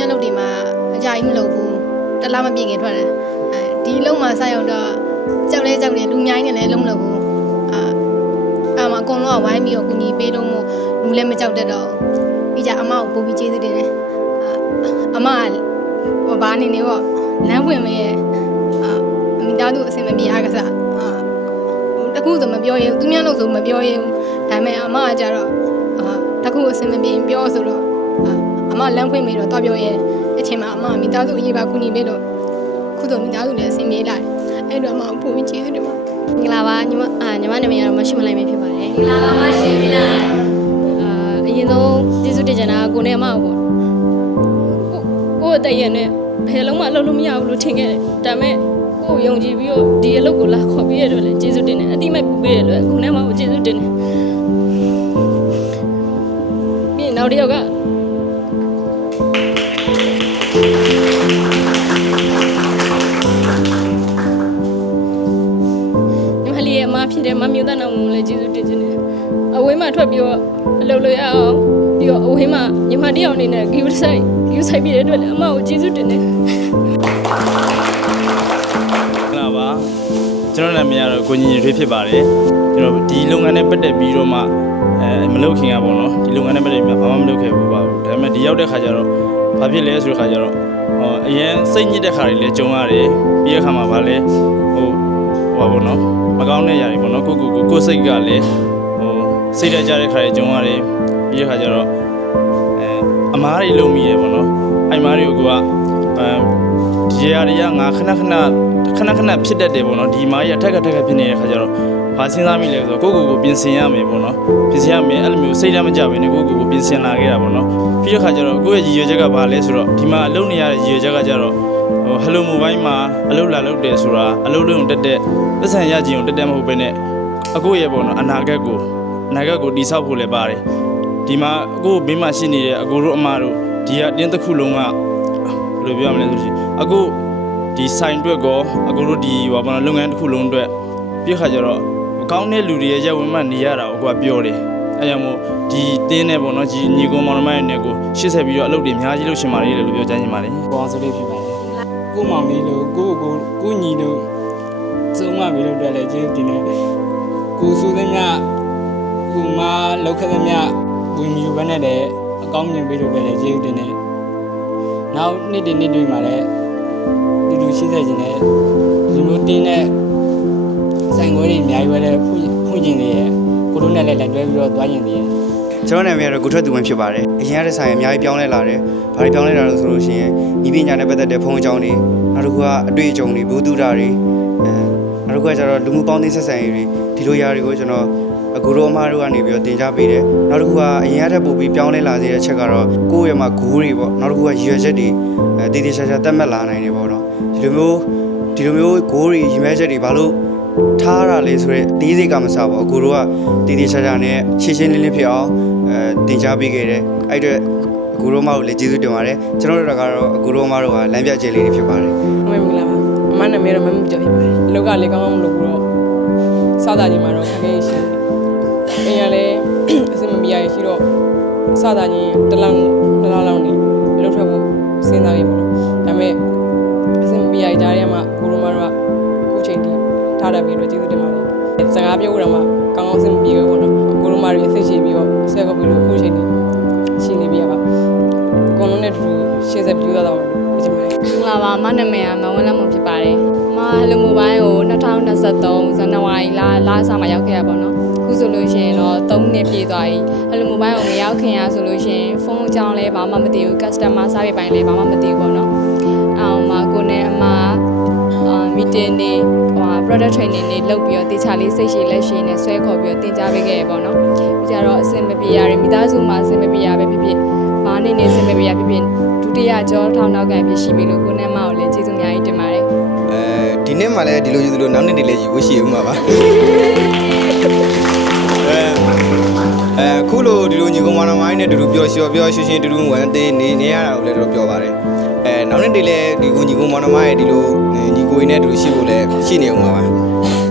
မြလုပ်တွေမှာအကြိုက်မလုပ်ဘူးတလားမပြင်းခင်ထွက်တယ်ဒီလုံးမှာစရောက်တော့ကြောက်တယ်လူမြိုင်းနေလည်းလုံးမလုပ်ဘူးမအကုန်လုံးကဝိုင်းပြီးတော့ကူညီပေးလို့မို့လူလည်းမကြောက်တတ်တော့ပြီးကြအမကိုပို့ပြီးကျေးဇူးတင်တယ်အမကဘာနေနေပေါ့လမ်းပွင့်မရဲ့မိသားစုအဆင်မပြေအားကစားတခုဆိုမပြောရဘူးသူများလို့ဆိုမပြောရဘူးဒါပေမဲ့အမကကြတော့တခုအဆင်မပြေပြောဆိုတော့အမလမ်းပွင့်ပြီးတော့တော့ပြောရဲအချိန်မှာအမမိသားစုအရေးပါကူညီပေးလို့ခုဆိုမိသားစုလည်းအဆင်ပြေလာတယ်အဲ့တော့အမကိုပို့ပြီးကျေးဇူးတင်ပါမင်္ဂလာပါညီမနာမည်ကတော့မရှိမလိုက်မဖြစ်ပါတယ်မင်္ဂလာပါမရှိပြီလားအရင်ဆုံးကျေးဇူးတင်ချင်တာကိုနဲ့အမပေါ့ကိုအတရနဲ့ဘယ်လုံးမှအလုပ်လုပ်မရဘူးလို့ထင်ခဲ့တယ်ဒါပေမဲ့ကိုယုံကြည်ပြီးတော့ဒီအလုပ်ကိုလာခေါ်ပြီးရတော့လည်းကျေးဇူးတင်တယ်အတိမဲ့ပူပေးရလို့ကိုနဲ့အမကိုကျေးဇူးတင်တယ်ပြီးရင်နောက်တစ်ယောက်ကဖြစ်တယ်မမျိုးသားနောက်လည်းကျေးဇူးတင်ခြင်းနဲ့အဝေးမှာထွက်ပြီးတော့အလုပ်လုပ်ရအောင်ပြီးတော့အဝေးမှာညီမတယောက်အနေနဲ့ဂီယူဆိုင်ပြီးတဲ့အတွက်လည်းအမကိုကျေးဇူးတင်တယ်ဟုတ်ပါကျွန်တော်နာမည်ကတော့ကိုညီညီထွေးဖြစ်ပါတယ်ကျွန်တော်ဒီလုပ်ငန်းနဲ့ပတ်သက်ပြီးတော့မှမလုပ်ခင်ကပေါ့နော်ဒီလုပ်ငန်းနဲ့ပတ်သက်ပြီးဘာမှမလုပ်ခဲ့ဘူးပါဘူးဒါပေမဲ့ဒီရောက်တဲ့ခါကျတော့ဘာဖြစ်လဲဆိုတဲ့ခါကျတော့အရင်စိတ်ညစ်တဲ့ခါတွေလည်းကြုံရတယ်ပြီးတဲ့ခါမှာဗာလဲဟိုပေါ့နော်မကောင်းတဲ့ຢာတွေပေါ့နော်ကိုစိတ်ကလည်းစိတ်တကြတဲ့ခါတွေကြုံရတယ်ပြီးတဲ့ခါကျတော့အမားတွေလုံမိတယ်ပေါ့နော်အဲ့မားတွေကိုကဒီຢာတွေကငါခဏဖြစ်တတ်တယ်ပေါ့နော်ဒီမားကြီးထက်ကဖြစ်နေတဲ့ခါကျတော့ဘာစဉ်းစားမိလဲဆိုတော့ကိုပြင်ဆင်ရမယ်ပေါ့နော်ပြင်ဆင်ရမယ်အဲ့လိုမျိုးစိတ်ဓာတ်မကြဘဲနဲ့ကိုပြင်ဆင်လာခဲ့တာပေါ့နော်ပြီးတဲ့ခါကျတော့ကိုယ့်ရဲ့ရည်ရွယ်ချက်ကဘာလဲဆိုတော့ဒီမှာအလုပ်နေရတဲ့ရည်ရွယ်ချက်ကကျတော့ဟယ်လိုမိုဘိုင်းမှာအလုပ်လာလုပ်တယ်ဆိုတာအလုပ်လုံးတက်ပတ်စံရခြင်းကိုတက်မဟုတ်ဘဲနဲ့အခုရဲ့ပေါ့နော်အနာဂတ်ကိုတိဆောက်ဖို့လည်းပါတယ်ဒီမှာအခုဘေးမှာရှိနေတဲ့အကိုတို့အမတို့ဒီကတင်းတစ်ခုလုံးကဘယ်လိုပြောရမလဲဆိုရင်အခုဒီဆိုင်အတွက်ကောအခုတို့ဒီဟောပေါ့နော်လုပ်ငန်းတစ်ခုလုံးအတွက်ပြည့်ခါကျတော့ကောင်းတဲ့လူတွေရဲ့ရဝင်မှနေရတာကိုကပြောတယ်အဲကြောင့်မို့ဒီတင်းနဲ့ပေါ့နော်ဒီညီကောင်မောင်နှမနဲ့ကိုရှေ့ဆက်ပြီးတော့အလုပ်တွေအများကြီးလုပ်ရှင်ပါလေလို့ပြောချင်ပါတယ်ဘောဆိုလေးဖြစ်ပါတယ်ကိုမောင်လေးလို့ကိုညီလို့စုံမပြီးလို့တွေ့လဲကျေးဇူးတင်တယ်ကိုဆိုသမျှကိုမလောက်ခသမျှဝင်မြူဘဲနဲ့လည်းအကောင်းမြင်ပြီးလို့ပဲလဲကျေးဇူးတင်တယ်နောက်နေ့တွေမှာလည်းလူရှိစေခြင်းနဲ့လူမျိုးတင်းနဲ့ဆိုင်ခွဲတွေအများကြီးပဲလဲဖွင့်ကျင်နေရကိုတို့နဲ့လည်းလက်တွဲပြီးတော့သွားကျင်နေရကျွန်တော်နာမည်ကတော့ကိုထွက်သူဝင်ဖြစ်ပါတယ်အရင်ကတည်းကအများကြီးပြောင်းလဲလာတယ်ဘာတွေပြောင်းလဲလာလို့ဆိုလို့ရှိရင်ဤပညာနဲ့ပတ်သက်တဲ့ဖုန်းအကြောင်းတွေနောက်တစ်ခုကအတွေ့အကြုံတွေဘုသူတာတွေနောက်တစ်ခုကကျတော့လူမှုပေါင်းသင်းဆက်ဆံရေးတွေဒီလိုຢာတွေကိုကျွန်တော်အကူတို့အမတို့ကနေပြီးတော့တင် जा ပေးတယ်နောက်တစ်ခုကအရင်ကတည်းကပို့ပြီးပြောင်းလဲလာစေတဲ့အချက်ကတော့ကိုယ့်ရဲ့မှာဂိုးတွေပေါ့နောက်တစ်ခုကရည်ရွယ်ချက်တွေတည်တည်ချာချာတတ်မှတ်လာနိုင်တယ်ပေါ့နော်ဒီလိုမျိုးဂိုးတွေရည်ရွယ်ချက်တွေဘာလို့ထားရလဲဆိုတော့သေးစိတ်ကမစားဘူးအကူတို့ကတည်တည်ချာချာနဲ့ရှင်းလင်းဖြစ်အောင်တင် जा ပေးခဲ့တယ်အဲ့အတွက်အကူတို့မတို့လည်းကျေးဇူးတင်ပါတယ်ကျွန်တော်တို့ကတော့အကူတို့မတို့ကလမ်းပြကျဲလေးတွေဖြစ်ပါတယ်မင်္ဂလာပါအမနာမည်တော့မမြကြောဖြစ်ပါတယ်အလုပ်ကလည်းကောင်းကောင်းမလုပ်ဘူးတော့စားတာကြီးမှာတော့ခက်ခဲရှိတယ်အင်းရလည်းအစမမရရရှိတော့စားတာကြီးတလောက်လောက်နေလှုပ်ထွက်ဖို့စဉ်းစားရပါတော့ဒါပေမဲ့အစမမရရကြားရမှာကိုရိုမာတော့ခုချိန်ထိထားတတ်ပြီးတော့ကျေးဇူးတင်ပါတယ်စကားပြောရမှာကောင်းကောင်းစင်ပြေပေါ့နော်ကိုရိုမာတွေအသိရှိပြီးတော့ဆက်ကောက်ပြီးတော့ခုချိန်ထိရှိနေပြရပါအကုန်လုံးနဲ့တူရှေ့ဆက်ပြူသွားတော့မှာဖြစ်ချင်ပါတယ်မင်္ဂလာပါမနာမည်ကမဝင်းလက်မဖြစ်ပါတယ်မလူမိုဘိုင်းကို2023ဇန်နဝါရီလအစမှာရောက်ခဲ့ရပါတော့ခုဆိုလို့ရှိရင်တော့3နှစ်ပြည့်သွားပြီအလူမိုဘိုင်းကိုမရောက်ခင်ရဆိုလို့ရှိရင်ဖုန်းအကြောင်းလည်းဘာမှမသိဘူး customer service ပိုင်းလည်းဘာမှမသိဘူးပေါ့နော်ကိုနဲ့အမmeeting တွေproduct training တွေလုပ်ပြီးတော့တေချာလေးစိတ်ရှည်လက်ရှည်နဲ့ဆွဲခေါ်ပြီးတော့တင် जा ပေးခဲ့ရပေါ့နော်ပြီးကြတော့အဆင်မပြေရတယ်မိသားစုမှာအဆင်မပြေရပဲဖြစ်ဘာနေအဆင်မပြေရဖြစ်ဒုတိယကြောထောင်နောက်ကန်ဖြစ်ရှိပြီလို့ကိုနဲ့အမကိုလည်းကျေးဇူးအများကြီးတင်ပါတယ်ဒီနေ့မှလည်းဒီလိုယူသလိုနောက်နေ့တွေလည်းယူဖို့ရှိဦးမှာပါခုလိုဒီလိုညီကောင်မောင်နှမနဲ့တူတူပျော်ရွှင်တူတူဝမ်းသေးနေရတာကိုလည်းတော့ပြောပါတယ်နောက်နေ့တွေလည်းဒီကိုညီကောင်မောင်နှမရဲ့ဒီလိုညီကိုရင်းနဲ့တူရှိဖို့လည်းရှိနေအောင်ပါ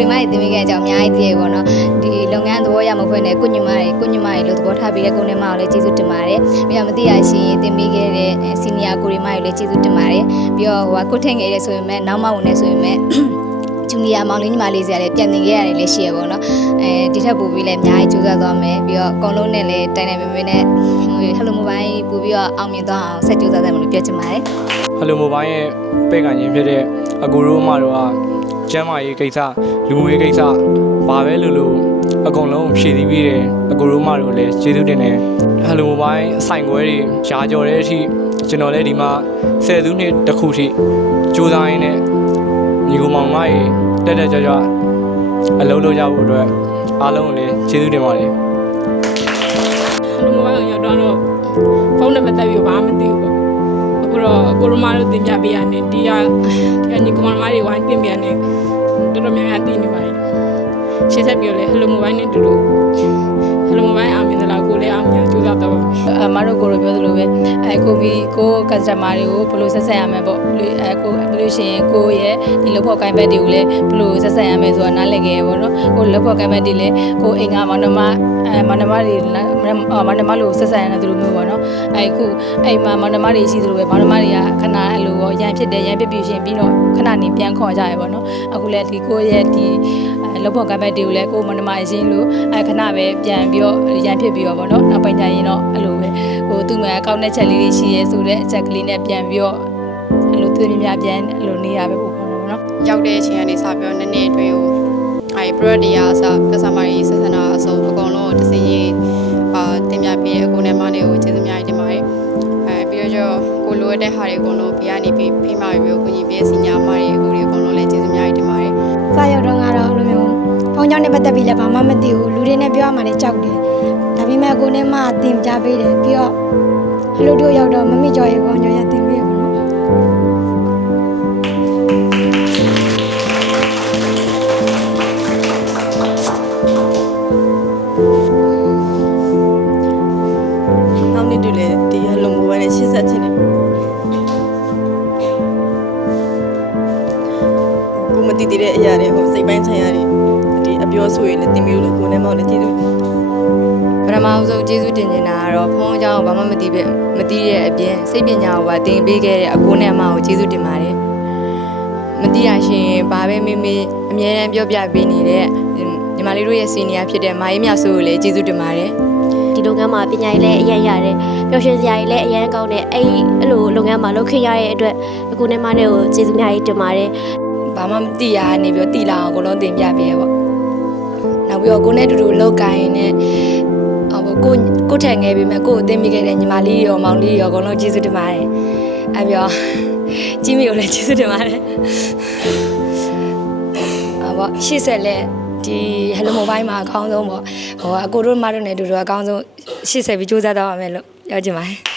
ဒီမိုက်တင်ပေးခဲ့ကြအောင်အများကြီးတည်ပေါ့နော်ဒီလုပ်ငန်းသဘောရမဖွင့်တဲ့ကိုညီမတွေလို့သဘောထားပြီးတဲ့ကိုနေမကိုလည်းကျေးဇူးတင်ပါတယ်ပြီးတော့မသိရရှင်တင်ပေးခဲ့တဲ့စီနီယာကိုရီမကိုလည်းကျေးဇူးတင်ပါတယ်ပြီးတော့ကိုထင်ငယ်ရဲဆိုရင်မဲ့နောက်မှဝင်နေဆိုရင်မဲ့ဂျူနီယာမောင်လေးညီမလေးစီကလည်းပြန်တင်ခဲ့ရတယ်လည်းရှိရပေါ့နော်ဒီထက်ပိုပြီးလည်းအများကြီးကြိုးစားသွားမယ်ပြီးတော့အကုန်လုံးနဲ့လည်းတိုင်တိုင်ပင်ပင်နဲ့ဟယ်လိုမိုဘိုင်းပို့ပြီးတော့အောင်မြင်သွားအောင်ဆက်ကြိုးစားတယ်မလို့ပြောချင်ပါတယ် ဟယ်လိုမိုဘိုင်းရဲ့ပဲ့ကန်ခြင်းဖြစ်တဲ့အကူတို့အမတို့ကကျမ်းမာရေးကိစ္စလူမှုရေးကိစ္စဘာပဲလို့အကုန်လုံးဖြည့်ဆည်းပြီးတယ်အကူတို့အမတို့လည်းကျေးဇူးတင်တယ်ဟယ်လိုမိုဘိုင်းဆိုင်ခွဲတွေရှားကြော်တဲ့အထိကျွန်တော်လည်းဒီမှာ10စုနှစ်တစ်ခုထိကြိုးစားရင်းနဲ့ညီကိုမောင်မကြီးတက်ကြွအလုံးလုံးကြဖို့အတွက်အားလုံးကိုလည်းကျေးဇူးတင်ပါတယ် လူမရောက်ရောက်တော့ဖုန်းနဲ့ပတ်သက်ပြီးဘာမှမသိဘူးပေါ့အခုတော့ကိုရမတို့တင်ပြပေးရတယ်ဒီညီကောင်မတွေဝိုင်းတင်ပြနေတော်တော်များများသိနေပါတယ်ရှင်းဆက်ပြောလေဟယ်လိုမိုဘိုင်းနဲ့တူတူဟယ်လိုမိုဘိုင်းအောင်မြင်တယ်လားကိုလည်းအောင်မြင်ကြိုးစားတော့မတို့ကိုပြောသလိုပဲကိုဘီကို customer တွေကိုဘယ်လိုဆက်ဆက်ရမလဲပေါ့ကိုဘယ်လိုရှင်ကိုရဲ့ဒီလောက်ဖို့ကိုင်ဘက်တွေကိုလည်းဘယ်လိုဆက်ဆက်ရမလဲဆိုတာနားလည်ခဲ့ရပေါ့နော်ကိုလောက်ဖို့ကိုင်ဘက်တွေလည်းကိုအိမ်ကမောင်နှမတွေမောင်နှမလို့ဆက်ဆက်ရတယ်သူလိုမျိုးပေါ့နော်အခုအိမ်မှာမောင်နှမတွေရှိသလိုပဲမောင်နှမတွေကခဏအဲ့လိုရောရန်ဖြစ်တယ်ရန်ပြပြရှင်ပြီးတော့ခဏနေပြန်ခေါ်ကြရပေါ့နော်အခုလည်းဒီကိုရဲ့ဒီလောက်ဖို့ကိုင်ဘက်တွေကိုလည်းကိုမောင်နှမအရင်လို့ခဏပဲပြန်ပြီးတော့ရန်ဖြစ်ပြီးတော့ပေါ့နော်နောက်ပိုင်းကျရင်တော့အဲ့လိုပဲဟိုသူ့မှာအကောင့်နဲ့ချက်လေးတွေရှိရဲဆိုတဲ့အချက်ကလေးနဲ့ပြန်ပြီးတော့အဲ့လိုသူများများပြန်အဲ့လိုနေရပဲပို့ခေါ်တယ်ပေါ့နော်ရောက်တဲ့အချိန်ကနေစပြီးတော့နည်းနည်းအတွင်းကိုproduct တွေအားစ customer တွေဆက်ဆံတာအစုံအကုန်လုံးတစ်စင်းရေးတင်ပြပေးအကိုနဲ့မလေးကိုကျေးဇူးအများကြီးတင်ပါတယ်ပြီးတော့ကိုလိုရတဲ့ဟာတွေအကုန်လုံးဘေးကနေပြီးဖိမပြီးကိုကြီးပေးစီညာမတွေအကိုတွေအကုန်လုံးလည်းကျေးဇူးအများကြီးတင်ပါတယ် စာရောက်တော့ကတော့လိုမျိုးဖုန်းကြောင်းနဲ့ပတ်သက်ပြီးလည်းဘာမှမသိဘူးလူတွေနဲ့ပြောရမှလည်းကြောက်တယ်ဒါပေမဲ့ကိုနဲ့မှတင်ကြပေးတယ်ပြီးတော့ဟယ်လိုတို့ရောက်တော့မမိကျော်ရဲ့ဖုန်းကြောင်းရတင်ပေးရပါတော့နောက်နေ့တူလေဒီဟယ်လိုမိုဘိုင်းနဲ့ရှင်းဆက်ခြင်းနဲ့ကိုမတည်တဲ့အရာတွေဟိုစိတ်ပိုင်းဆိုင်ရာတွေဒီအပြောဆိုရင်လည်းတင်ပြီးလို့ကိုနဲ့မောင်လည်းကျေးဇူးပထမဆုံးကျေးဇူးတင်နေတာကတော့ဖုန်းအကြောင်းဘာမှမသိတဲ့အပြင်စိတ်ပညာကိုပါတင်ပေးခဲ့တဲ့အကိုနဲ့အမကိုကျေးဇူးတင်ပါတယ်မသိရရှင်ဘာပဲမေးမေးအမြဲတမ်းပြောပြပေးနေတဲ့ညီမလေးတို့ရဲ့စီနီယာဖြစ်တဲ့မာရေးမြဆိုကိုလည်းကျေးဇူးတင်ပါတယ် ဒီလုပ်ငန်းမှာပညာရေးလည်းအရင်ရတယ်ပျော်ရွှင်စရာတွေလည်းအရင်ကောင်းတယ်အဲ့လိုလုပ်ငန်းမှာလုပ်ခင်ရတဲ့အတွက်အခုနဲ့မနဲ့ကိုကျေးဇူးများကြီးတင်ပါတယ် ဘာမှမသိရနေပြီးတော့တိလာအောင်အကုန်လုံးတင်ပြပေးရပေါ့နောက်ပြီးတော့ကိုနဲ့တူတူလောက်ကိုင်းနဲ့ကိုထက်ငယ်ပြီမဲ့ကိုအသိမိခဲ့တဲ့ညီမလေးရောမောင်လေးရောအကုန်လုံးကျေးဇူးတင်ပါတယ်အဲ့ပြီးတော့ကြီးမီကိုလည်းကျေးဇူးတင်ပါတယ်ပေါ့ရှေ့ဆက်လက်ဒီဟယ်လိုမိုဘိုင်းမှာအကောင်းဆုံးပေါ့ဟိုအကိုတို့မတို့နဲ့တူတူအကောင်းဆုံးရှေ့ဆက်ပြီးစူးစမ်းတော့ရမယ်လို့ပြောချင်ပါတယ်